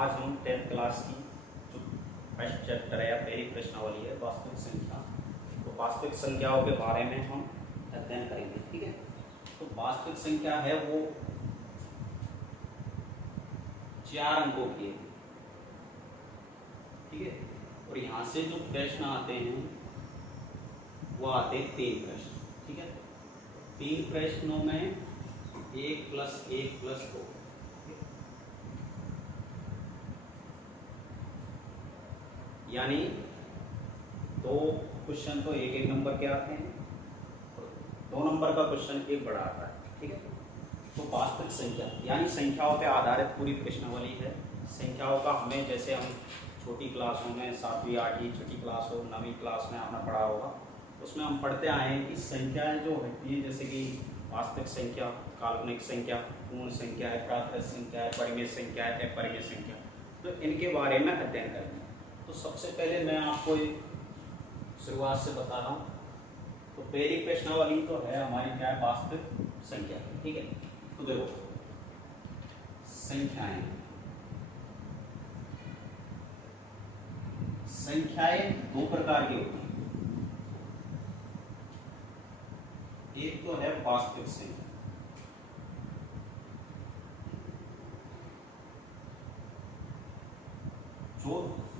आज हम 10th class की जो फर्स्ट चैप्टर है या पहली प्रश्नावली है वास्तविक संख्या, तो वास्तविक संख्याओं के बारे में हम अध्ययन करेंगे। ठीक है, तो वास्तविक संख्या है वो 4 अंकों की है। ठीक है, और यहाँ से जो प्रश्न आते हैं वो आते हैं 3 प्रश्न। ठीक है, 3 प्रश्नों में 1 + 1 + 2, यानी 2 क्वेश्चन तो एक नंबर के आते हैं और 2 नंबर का क्वेश्चन एक बड़ा आता है। ठीक है, तो वास्तविक संख्या यानी संख्याओं पे आधारित पूरी प्रश्नावली है। संख्याओं का हमें जैसे हम छोटी क्लासों में 7वीं 8वीं छठी क्लास हो 9वीं क्लास में आपने पढ़ा होगा, उसमें हम पढ़ते आए हैं कि संख्याएं जो होती हैं जैसे कि वास्तविक संख्या, काल्पनिक संख्या, पूर्ण संख्या है, प्राकृत संख्या है, परिमेय संख्या है, अपरिमेय संख्या, तो इनके बारे में अध्ययन करेंगे। तो सबसे पहले मैं आपको शुरुआत से बता रहा हूँ। तो पहली प्रश्नावली तो है हमारी क्या है, वास्तविक संख्या। ठीक है, तो देखो संख्याएं संख्याएं 2 प्रकार की होती हैं। एक तो है वास्तविक संख्या, जो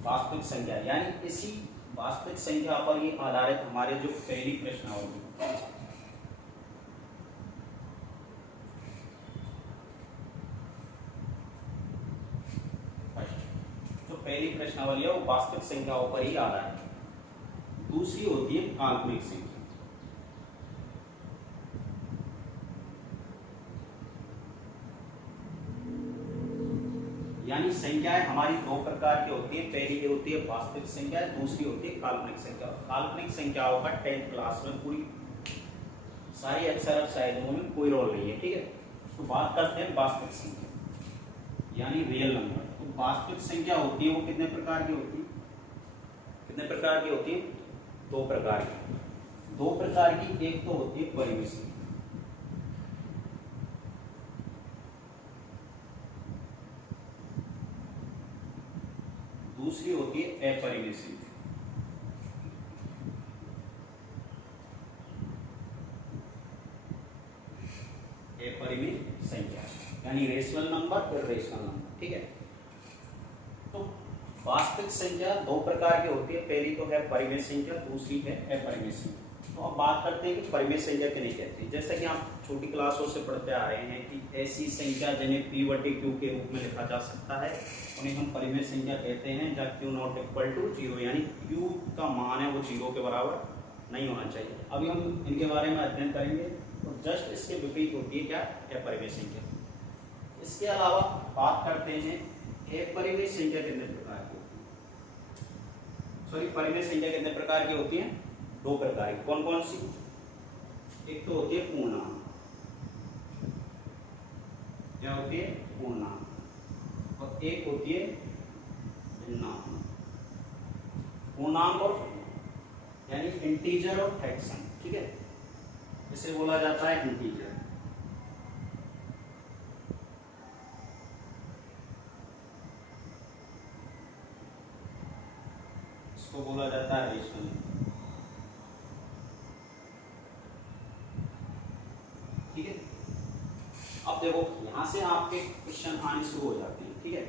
वास्तविक संख्या यानी इसी वास्तविक संख्या पर ही आधारित हमारे जो पहली प्रश्नावली जो पहली प्रश्नावली है वो वास्तविक संख्याओं पर ही आधारित है। दूसरी होती है काल्पनिक संख्या, यानी संख्याएं हमारी 2 प्रकार की होती है। पहली होती है वास्तविक संख्या, दूसरी होती है काल्पनिक संख्या। काल्पनिक संख्याओं का 10th क्लास में पूरी सारी अक्षर शायदों में कोई रोल नहीं है। ठीक है, तो बात करते हैं वास्तविक संख्या यानी रियल नंबर। तो वास्तविक संख्या होती है वो कितने प्रकार की होती है? कितने प्रकार की होती है? 2 प्रकार की। 2 प्रकार की, एक तो होती है परिमेय संख्या, दूसरी होती है अपरिमेय संख्या। अपरिमेय संख्या यानी रेशनल नंबर, इर्रेशनल नंबर। ठीक है, तो वास्तविक संख्या 2 प्रकार की होती है। पहली तो है परिमेय संख्या, दूसरी है अपरिमेय संख्या। तो अब बात करते हैं कि परिमेय संख्या किन्हें कहते हैं। जैसा कि आप छोटी क्लासों से पढ़ते आ रहे हैं कि ऐसी संख्या जिन्हें p/q के रूप में लिखा जा सकता है उन्हें हम परिमेय संख्या कहते हैं, जब q ≠ 0 यानी q का मान है वो 0 के बराबर नहीं होना चाहिए। अभी हम इनके बारे में अध्ययन करेंगे। तो जस्ट इसके विपरीत होती है क्या, अपरिमेय संख्या। इसके अलावा बात करते हैं अपरिमेय संख्या कितने प्रकार की होती है। सॉरी, परिमेय संख्या कितने प्रकार की होती है? 2 प्रकार की। कौन कौन सी? एक तो होती है पूर्णांक। क्या होती है? पूर्णांक। और एक होती है भिन्नांक। पूर्णांक और यानी इंटीजर और फ्रैक्शन। ठीक है, इसे बोला जाता है इंटीजर। इसको बोला जाता है रेशनल। ठीक है, अब देखो यहां से आपके क्वेश्चन आने शुरू हो जाते हैं। ठीक है,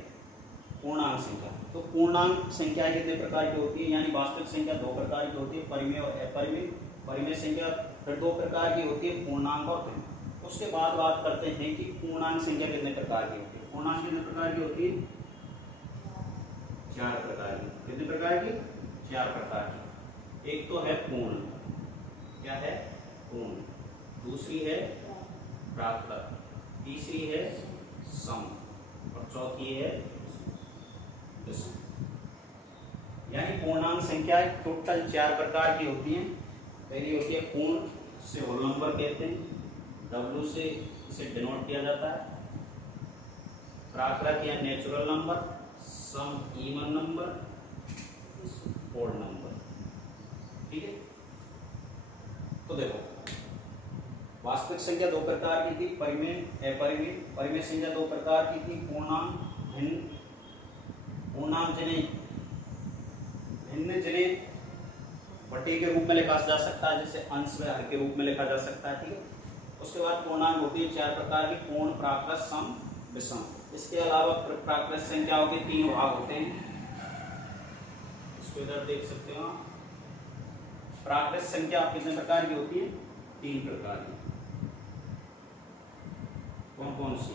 पूर्णांक संख्या। तो पूर्णांक संख्या कितने प्रकार की होती है? यानी वास्तविक संख्या 2 प्रकार की होती है, परिमेय और अपरिमेय। परिमेय संख्या फिर 2 प्रकार की होती है, पूर्णांक और भिन्न। उसके बाद बात करते हैं कि पूर्णांक संख्या कितने प्रकार की होती है। पूर्णांक कितने प्रकार की होती है? 4 प्रकार की। कितने प्रकार की? 4 प्रकार की। एक तो है पूर्ण। क्या है? पूर्ण। दूसरी है प्राकृत, तीसरी है सम और चौथी है विषम। यानी पूर्णांक संख्या टोटल 4 प्रकार की होती हैं। पहली होती है पूर्ण, से होल नंबर कहते हैं, W से इसे डिनोट किया जाता है। प्राकृत या नेचुरल नंबर, सम इवन नंबर, ओड नंबर। ठीक है, तो देखो वास्तविक संख्या 2 प्रकार की थी, परिमेय अपरिमेय। परिमेय संख्या 2 प्रकार की थी, पूर्णांक, भिन्न, पूर्णांक जिन्हें भिन्न जिन्हें बटे के रूप में लिखा जा सकता है, जैसे अंश व हर के रूप में लिखा जा सकता है, ठीक है। उसके बाद पूर्णांक होती है 4 प्रकार की, पूर्ण, प्राकृत, सम, विषम। इसके अलावा प्राकृत संख्याओं के 3 भाग होते हैं, इसको इधर देख सकते हो आप। प्राकृत संख्या कितने प्रकार की होती है? 3 प्रकार की। कौन कौन सी?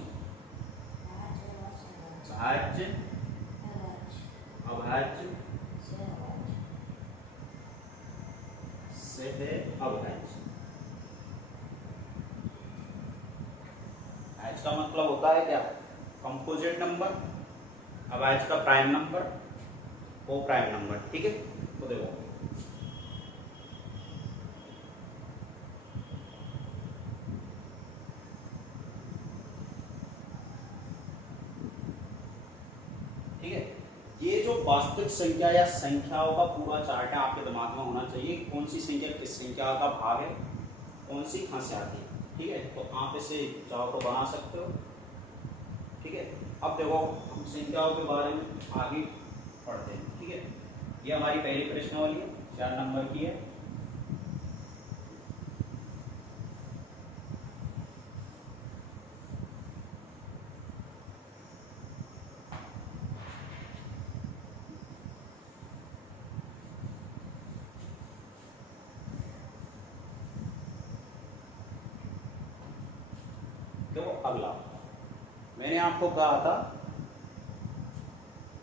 भाज्य, अभाज्य, अभाज्य। भाज्य का मतलब होता है क्या? कंपोजिट नंबर, अभाज्य का प्राइम नंबर, को प्राइम नंबर, ठीक है। तो देखो ठीक है, ये जो वास्तविक संख्या या संख्याओं का पूरा चार्ट है आपके दिमाग में होना चाहिए। कौन सी संख्या किस संख्या का भाग है, कौन सी कहाँ से आती है, ठीक है। तो आप इसे चाहो तो बना सकते हो, ठीक है। अब देखो हम संख्याओं के बारे में आगे पढ़ते हैं, ठीक है। ये हमारी पहली प्रश्नावली है, 4 नंबर की है। देखो अगला, मैंने आपको कहा था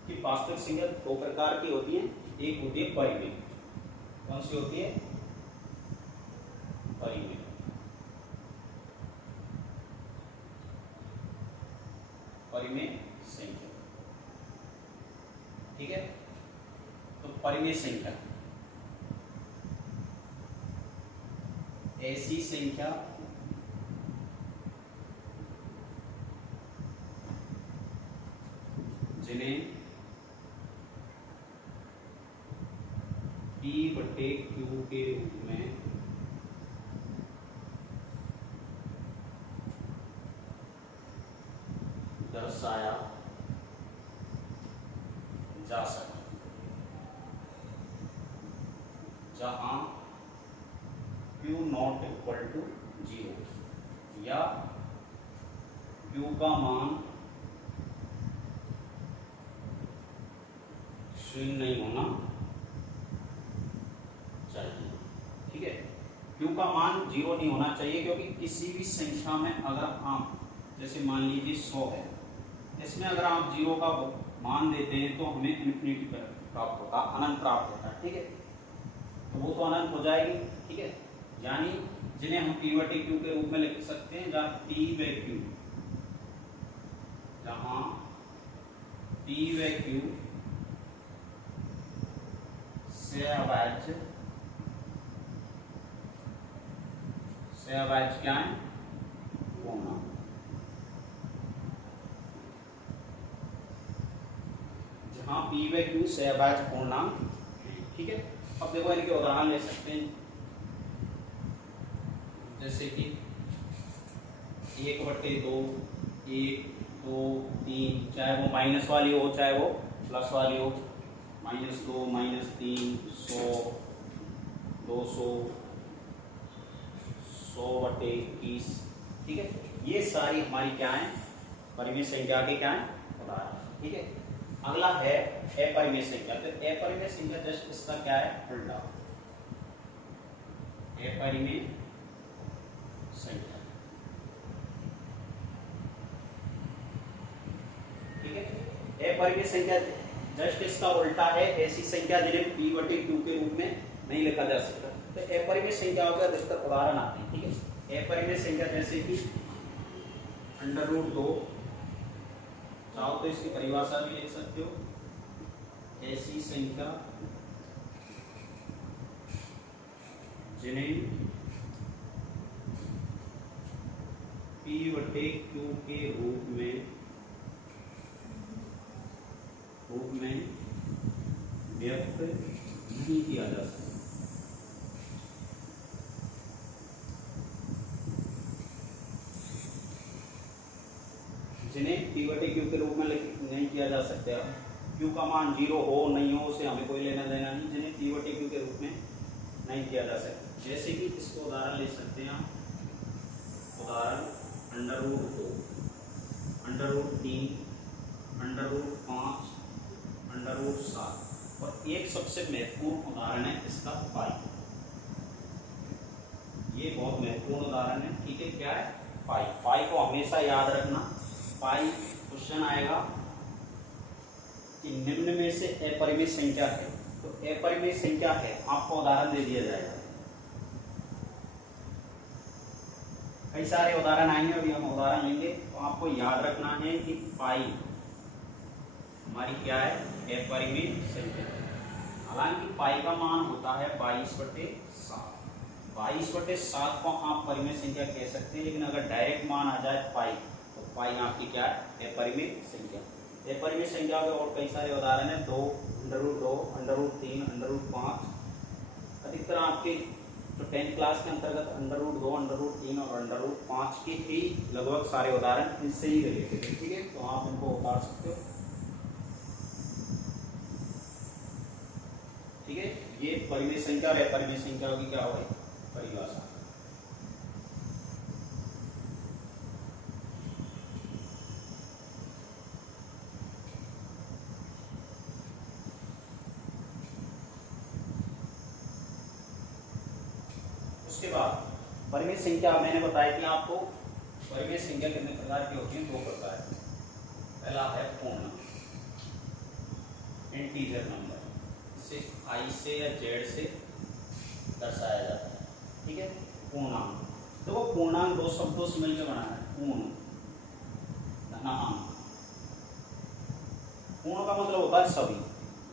कि वास्तविक संख्या 2 प्रकार की होती है। एक होती है परिमेय। कौन सी होती है? परिमेय। परिमेय संख्या, ठीक है। तो परिमेय संख्या ऐसी संख्या जिन्हें P बटे Q के रूप में दर्शाया जा सके, जहां Q नॉट इक्वल टू 0 या Q का मान शून्य नहीं होना चाहिए, ठीक है। Q का मान 0 नहीं होना चाहिए, क्योंकि किसी भी संख्या में अगर आप, जैसे मान लीजिए 100 है, इसमें अगर आप 0 का मान देते हैं तो हमें इन्फिनिटी प्राप्त होता, अनंत प्राप्त होता है, ठीक है। तो वो तो अनंत हो जाएगी, ठीक है। यानी जिन्हें हम P बटे Q के रूप में लिख सकते हैं, जहाँ P व Q, जहाँ P व Q से अभाज्य क्या है? पूर्णांक। जहां P व Q से अभाज्य पूर्णांक, ठीक है। अब देखो इनके उदाहरण ले सकते हैं, जैसे कि 1 बटे 2, 1, 2, 3, चाहे वो माइनस वाली हो चाहे वो प्लस वाली हो, -2, -3, 100, 200, 100 बटे 21, ठीक है। ये सारी हमारी क्या है? परिमेय संख्या के क्या है? उदाहरण, ठीक है। अगला है अपरिमेय संख्या। तो अपरिमेय संख्या जस्ट इसका क्या है? उल्टा। अपरिमेय संख्या, ठीक है। अपरिमेय संख्या जस्ट इसका उल्टा है, ऐसी संख्या जिन्हें P बटे Q के रूप में नहीं लिखा जा सकता। तो अपरिमेय संख्याओं का अधिकतर उदाहरण आते हैं, ठीक है। अपरिमेय संख्या जैसे कि √2, चाहो तो इसकी परिभाषा भी लिख सकते हो, ऐसी संख्या जिन्हें P बटे Q के रूप में व्यक्त नहीं किया जा सकता। जिन्हें P बटे Q के रूप में नहीं किया जा सकता। Q क्यू का मान 0 हो नहीं हो उसे हमें कोई लेना देना नहीं, जिन्हें पी बटे क्यू के रूप में नहीं किया जा सकता। जैसे कि इसको उदाहरण ले सकते हैं आप, उदाहरण √2, √3, √5, √7 और एक सबसे महत्वपूर्ण उदाहरण है इसका पाई। ये बहुत महत्वपूर्ण उदाहरण है, ठीक है। क्या है? पाई। पाई को हमेशा याद रखना। पाई क्वेश्चन आएगा कि निम्न में से अपरिमेय संख्या है, तो अपरिमेय संख्या है, आपको उदाहरण दे दिया जाएगा। कई सारे उदाहरण आएंगे, अभी हम उदाहरण लेंगे। तो आपको याद रखना है कि पाई हमारी क्या है? अपरिमेय संख्या। हालांकि पाई का मान होता है 22/7। 22/7 को आप परिमेय संख्या कह सकते हैं, लेकिन अगर डायरेक्ट मान आ जाए पाई, तो पाई आपकी क्या है? अपरिमेय संख्या। अपरिमेय संख्या के और कई सारे उदाहरण है, 2, √2, √3, √5। अधिकतर आपके तो 10th क्लास के अंतर्गत √2, √3 और √5 के ही लगभग सारे उदाहरण इससे ही रिलेटेड है, ठीक है। तो आप इनको उतार सकते हो, ठीक है। ये परिमेय संख्या और अपरिमेय संख्या की क्या होगी? परिभाषा। उसके बाद परिमेय संख्या मैंने बताया कि आपको परिमेय संख्या कितने प्रकार की होती है? 2 प्रकार। पहला है पूर्ण, इंटीजर नंबर, इसे i से या z से दर्शाया जाता है, ठीक है। पूर्णांक, तो वो पूर्णांक 2 शब्दों से मिलकर बना है, पूर्ण, धनांक। पूर्ण का मतलब होता है सभी,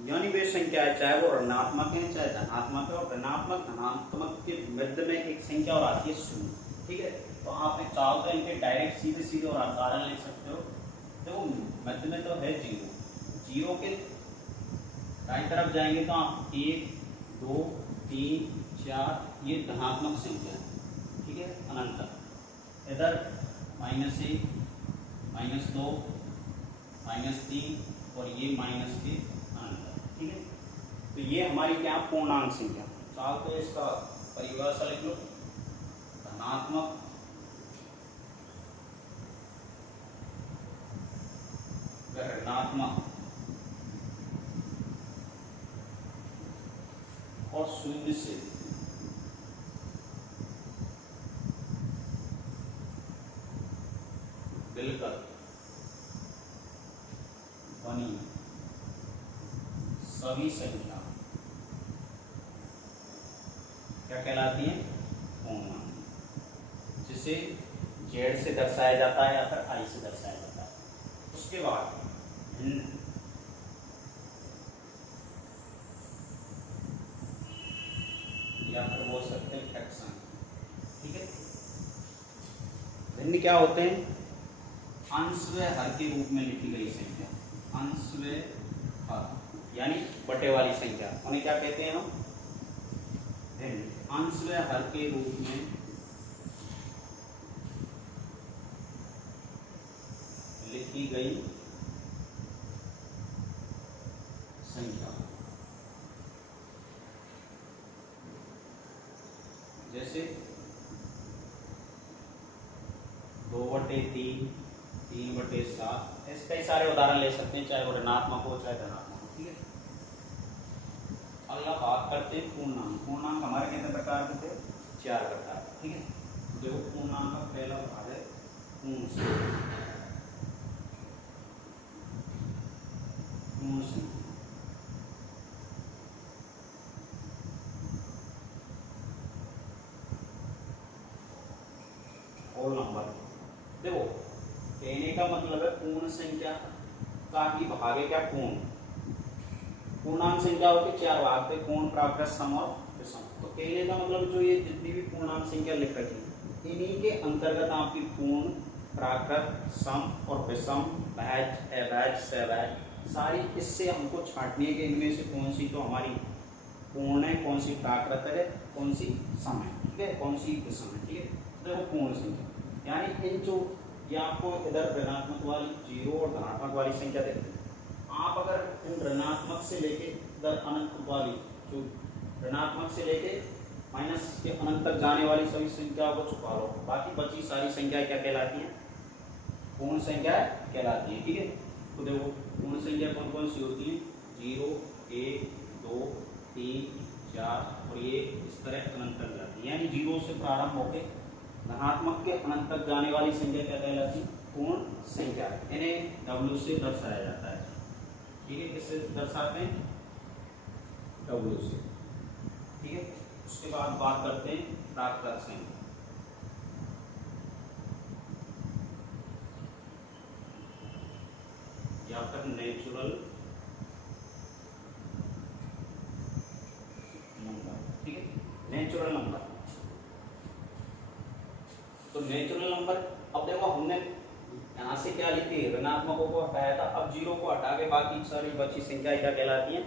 यानी वे संख्या है, चाहे वो ऋणात्मक है चाहे धनात्मक है, और ऋणात्मक धनात्मक के मध्य में एक संख्या और आती है 0, ठीक है। तो आप चाहो तो इनके डायरेक्ट सीधे सीधे और उदाहरण ले सकते हो। तो मध्य में तो है 0, 0 के दाईं तरफ जाएंगे तो आप 1, 2, 3, 4 ये धनात्मक संख्या है, ठीक है, अनंत। इधर -1, -2, -3 और ये माइनस के अनंत, ठीक है। तो ये हमारी क्या? पूर्णांक संख्या। चाहो तो इसका परिभाषा लिख लो, धनात्मक ऋणात्मक और 0 से मिलकर बनी सभी संख्या क्या कहलाती है? पूर्णांक, जिसे z से दर्शाया जाता है या फिर i से दर्शाया जाता है। उसके बाद या फिर बोल सकते हैं फ्रैक्शन, ठीक है। भिन्न क्या होते हैं? अंश व हर के रूप में लिखी गई संख्या, अंश व हर यानी बटे वाली संख्या, उन्हें क्या कहते हैं हम? भिन्न। अंश व हर के रूप में लिखी गई संख्या, जैसे 2/3, 3/7, ऐसे कई सारे उदाहरण ले सकते हैं, चाहे वो ऋणात्मक हो चाहे धनात्मक हो, ठीक है। अगला बात करते हैं पूर्णांक। पूर्णांक हमारे कितने प्रकार के थे? 4 प्रकार, ठीक है। देखो पूर्णांक का पहला भाग है पूर्ण संख्या। पूर्ण संख्या होल नंबर। देखो कहने का मतलब है पूर्ण संख्या का ही भाग है क्या? पूर्ण। पूर्णांक संख्या होती 4 भाग थे, पूर्ण, प्राकृत, सम और विषम। तो कहने का मतलब जो ये जितनी भी पूर्णांक संख्या लिख रखी इन्हीं के अंतर्गत आपकी पूर्ण, प्राकृत, सम और विषम, भाज्य, अभाज्य, सहभाज्य सारी इससे हमको छांटनी है कि इनमें से कौन सी तो हमारी पूर्ण है, कौन सी प्राकृत है, कौन सी सम है, ठीक है, कौन सी विषम है, ठीक है। देखो पूर्ण संख्या यानी इन जो ये आपको इधर ऋणात्मक वाली 0 और धनात्मक वाली संख्या देते हैं, आप अगर इन ऋणात्मक से लेके इधर अनंत वाली, जो ऋणात्मक से लेके माइनस के अनंत तक जाने वाली सभी संख्याओं को छुपा लो, बाकी बची सारी संख्याएं क्या कहलाती हैं? पूर्ण संख्या कहलाती है। ठीक है, तो देखो पूर्ण संख्या कौन कौन सी होती है? 0, 1, 2, 3, 4 और ये इस तरह अनंत तक जाती है, यानी 0 से प्रारंभ होकर धनात्मक के अनंत तक जाने वाली संख्या क्या कहलाती है? पूर्ण संख्या। इन्हें W से दर्शाया जाता है। ठीक है, किससे दर्शाते हैं? W से। ठीक है, उसके बाद बात करते हैं प्राकृत संख्या। या फिर नेचुरल नंबर। ठीक है, नेचुरल नंबर। तो नेचुरल नंबर, अब देखो हमने यहाँ से क्या लिखी है? ऋणात्मकों को हटाया था, अब 0 को हटा के बाकी सारी बची संख्या क्या कहलाती हैं?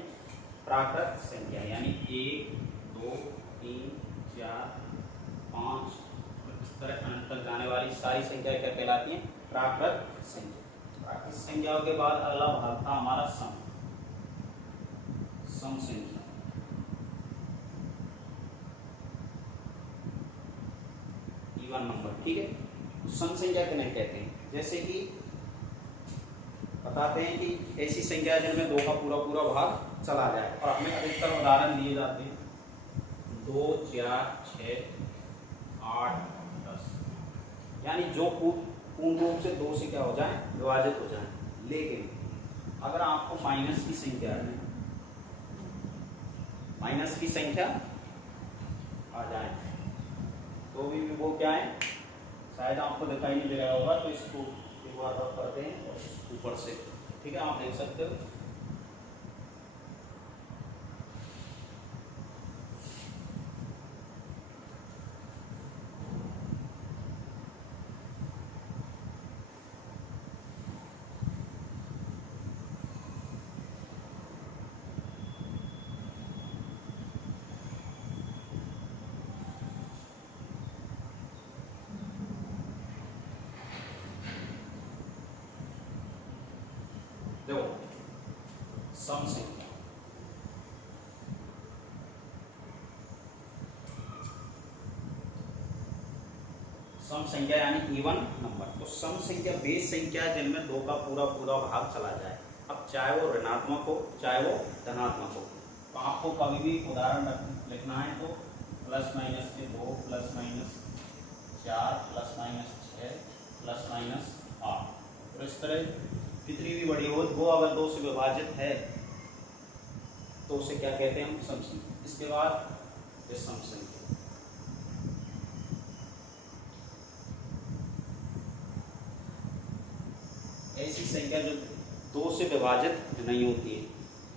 प्राकृत संख्या। यानी 1, 2, 3, 4, 5 इस तरह अनंत तक जाने वाली सारी संख्या क्या कहलाती हैं? प्राकृत संख्या। प्राकृत संख्याओं के बाद अगला भाग था हमारा सम संख्या। Even number. ठीक है, सम संख्या किन्हें कहते हैं? जैसे कि बताते हैं कि ऐसी संख्या जिनमें 2 का पूरा पूरा भाग चला जाए, और हमें अधिकतर उदाहरण दिए जाते हैं 2, 4, 6, 8, 10, यानी जो पूर्ण रूप से 2 से क्या हो जाए? विभाजित हो जाए। लेकिन अगर आपको माइनस की संख्या है, माइनस की संख्या आ जाए तो भी वो क्या है? शायद आपको दिखाई नहीं दे रहा होगा, तो इसको एक बार रब करते हैं और ऊपर से। ठीक है, आप देख सकते हो। देखो सम संख्या, सम संख्या यानी इवन नंबर। तो सम संख्या बेस संख्या जिनमें 2 का पूरा पूरा भाग चला जाए। अब चाहे वो ऋणात्मक हो चाहे वो धनात्मक हो, तो आपको कभी भी उदाहरण लिखना है तो प्लस माइनस के 2, plus minus 4, plus minus 6, plus minus 8, तो इस तरह कितनी भी बड़ी हो वो अगर 2 से विभाजित है तो उसे क्या कहते हैं? हम सम संख्या। इसके बाद ये सम संख्या, ऐसी संख्या जो 2 से विभाजित नहीं होती है,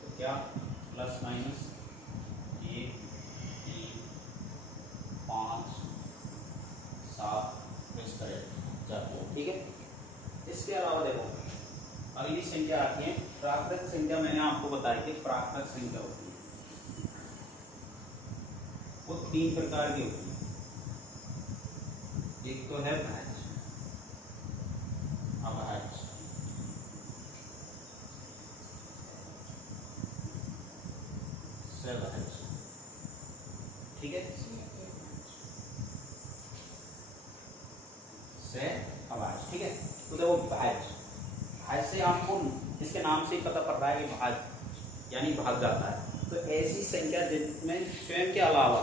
तो क्या? प्लस माइनस 1, 3, 5, 7 इस तरह जाती है। ठीक है, इसके अलावा देखो अगली संख्या आती है प्राकृत संख्या। मैंने आपको बताया कि प्राकृत संख्या होती है, वो 3 प्रकार की होती है। एक तो है भाज्य, अभाज्य, सभाज्य। ठीक है, से अभाज्य। ठीक है, तो देखो भाज्य, ऐसे आपको इसके नाम से ही पता पड़ रहा है कि भाग यानी भाग जाता है। तो ऐसी संख्या जिनमें स्वयं के अलावा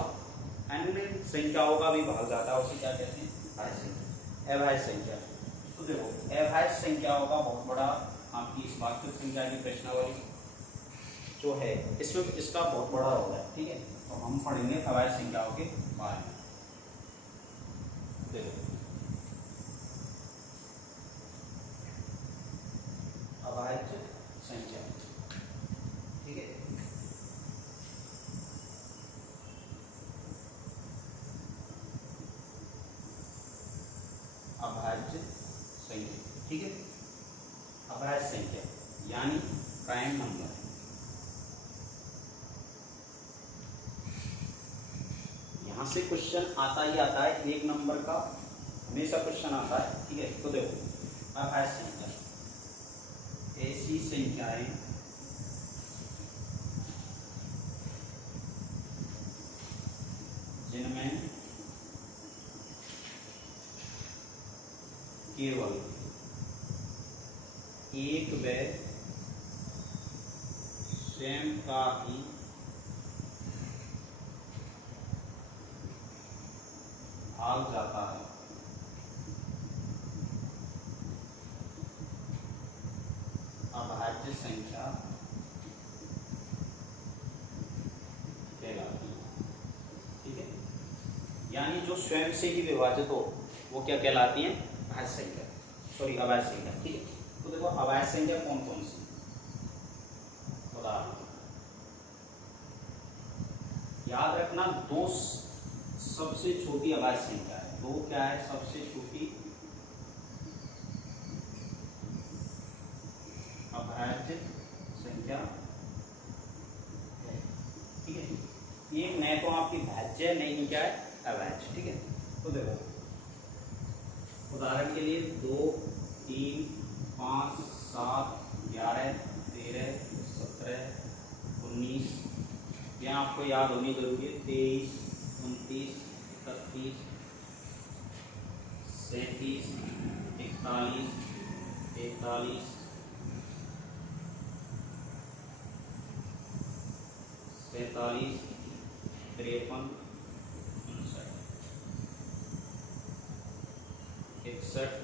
अन्य संख्याओं का भी भाग जाता है उसे क्या कहते हैं? भाज्य संख्या, अभाज्य संख्या। तो देखो अभाज्य संख्याओं का बहुत बड़ा आपकी इस वास्तविक संख्या की प्रश्नावली जो है इसमें इसका बहुत बड़ा रोल है। ठीक है, तो हम पढ़ेंगे अभाज्य संख्याओं के बारे में। देखो अभाज्य संख्या, ठीक है, अभाज्य संख्या। ठीक है, अभाज्य संख्या यानी प्राइम नंबर। यहाँ से क्वेश्चन आता ही आता है, एक नंबर का हमेशा क्वेश्चन आता है। ठीक है, तो देखो अभाज्य संख्या ऐसी संख्याएं केवल एक व स्वयं का ही भाग जाता है। अभाज्य संख्या कहलाती है। ठीक है, यानी जो स्वयं से ही विभाजित हो वो क्या कहलाती है? भाज्य संख्या, सॉरी अभाज्य संख्या। ठीक है, तो देखो अभाज्य संख्या कौन कौन सी उदाहरण याद रखना। दो सबसे छोटी अभाज्य संख्या है। दो क्या है? सबसे छोटी अभाज्य संख्या है। ठीक है, एक नए तो आपकी भाज्य है, नहीं क्या है? अभाज्य। ठीक है, तो देखो उदाहरण के लिए 2, 3, 5, 7, 11, 13, 17, 19, यह आपको याद होनी जरूरी है। 23, 29, 31, 37, 41, 43, 47, 53, 59, 61,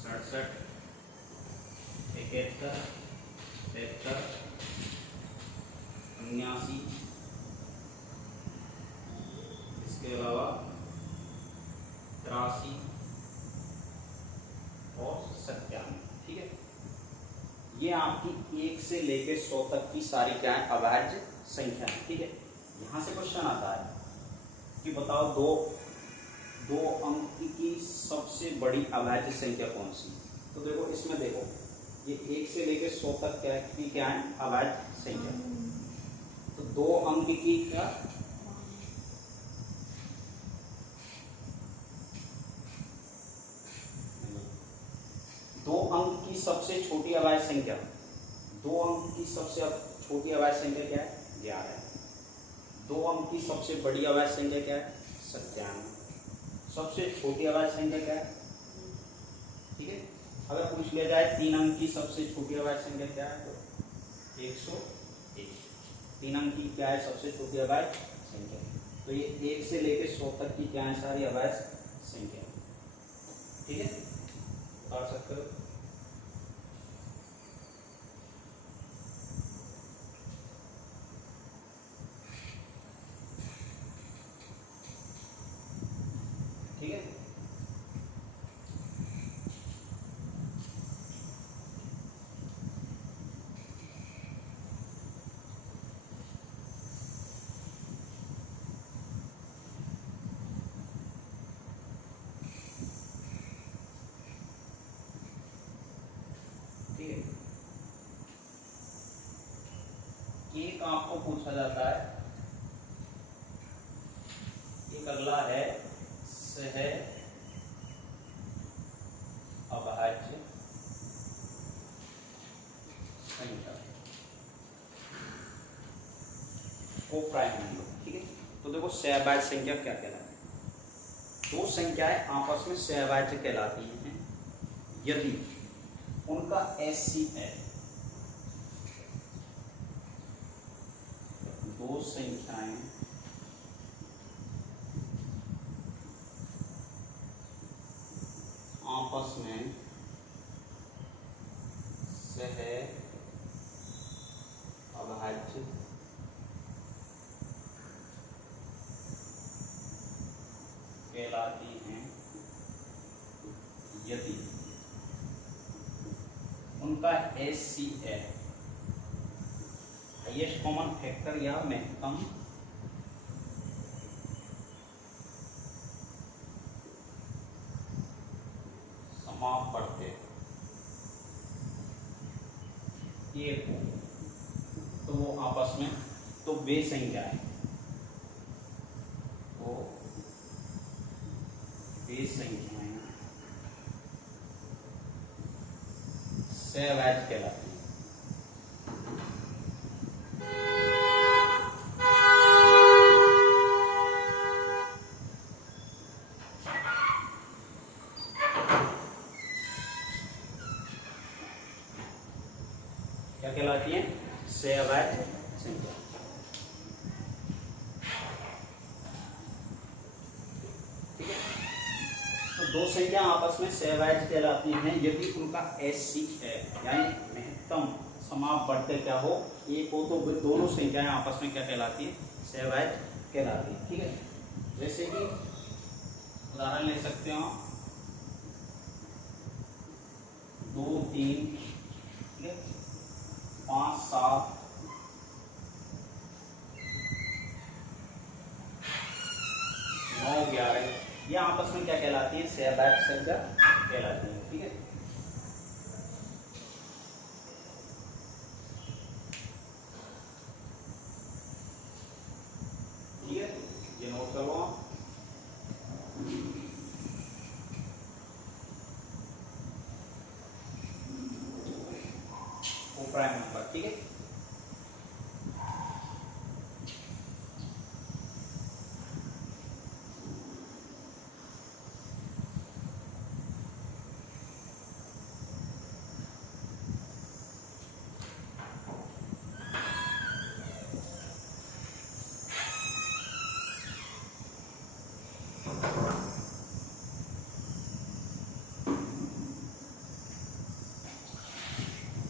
67, 71, 73, 79, इसके अलावा 83 और 97। ठीक है, ये आपकी 1 से लेकर 100 तक की सारी क्या है? अभाज्य संख्या है। ठीक है, यहाँ से क्वेश्चन आता है कि बताओ दो अंक की सबसे बड़ी अभाज्य संख्या कौन सी? तो देखो इसमें देखो ये 1 से लेकर 100 तक क्या है? अभाज्य संख्या। तो 2 अंक की क्या? दो अंक की सबसे छोटी अभाज्य संख्या, 2 अंक की सबसे छोटी अभाज्य संख्या क्या है? 11 है। 2 अंक की सबसे बड़ी अभाज्य संख्या क्या है? 97। सबसे छोटी अभाज्य संख्या क्या है? ठीक है, अगर पूछ लिया जाए 3 अंक की सबसे छोटी अभाज्य संख्या क्या है? तो 101। 3 अंक की क्या है सबसे छोटी अभाज्य संख्या? तो ये 1 से लेकर 100 तक की क्या है? सारी अभाज्य संख्या। ठीक है, बता सकते हो। ठीक है, एक आपको पूछा जाता है, एक अगला है सह अभाज्य संख्या को प्राइम मान लो। ठीक है, तो देखो सहअभाज्य संख्या क्या कहलाती है? दो संख्याएं आपस में सहअभाज्य कहलाती हैं यदि उनका HCF, दो संख्याएं आपस में सह अभाज्य कहलाती हैं यदि उनका HCF, हाईएस्ट कॉमन फैक्टर या महत्तम समापवर्त्य एक हो, तो वो आपस में तो वे संख्याएं सहअभाज्य कहलाती हैं। सहवाच संख्या। ठीक है, तो दो संख्या आपस में सहवाच कहलाती हैं यदि उनका HCF यानी महत्तम समापवर्त्य क्या हो, एक हो, तो दोनों संख्याएं आपस में क्या कहलाती है, सहवाच कहलाती है। ठीक है, जैसे कि उदाहरण ले सकते हो 2 3, ठीक है, 5 7, 9 11, ये आपस में क्या कहलाती है, सहवाच संख्या कहलाती है। ठीक है, ठीक है, ये नोट कर लो आप। वो प्राइम नंबर, ठीक है।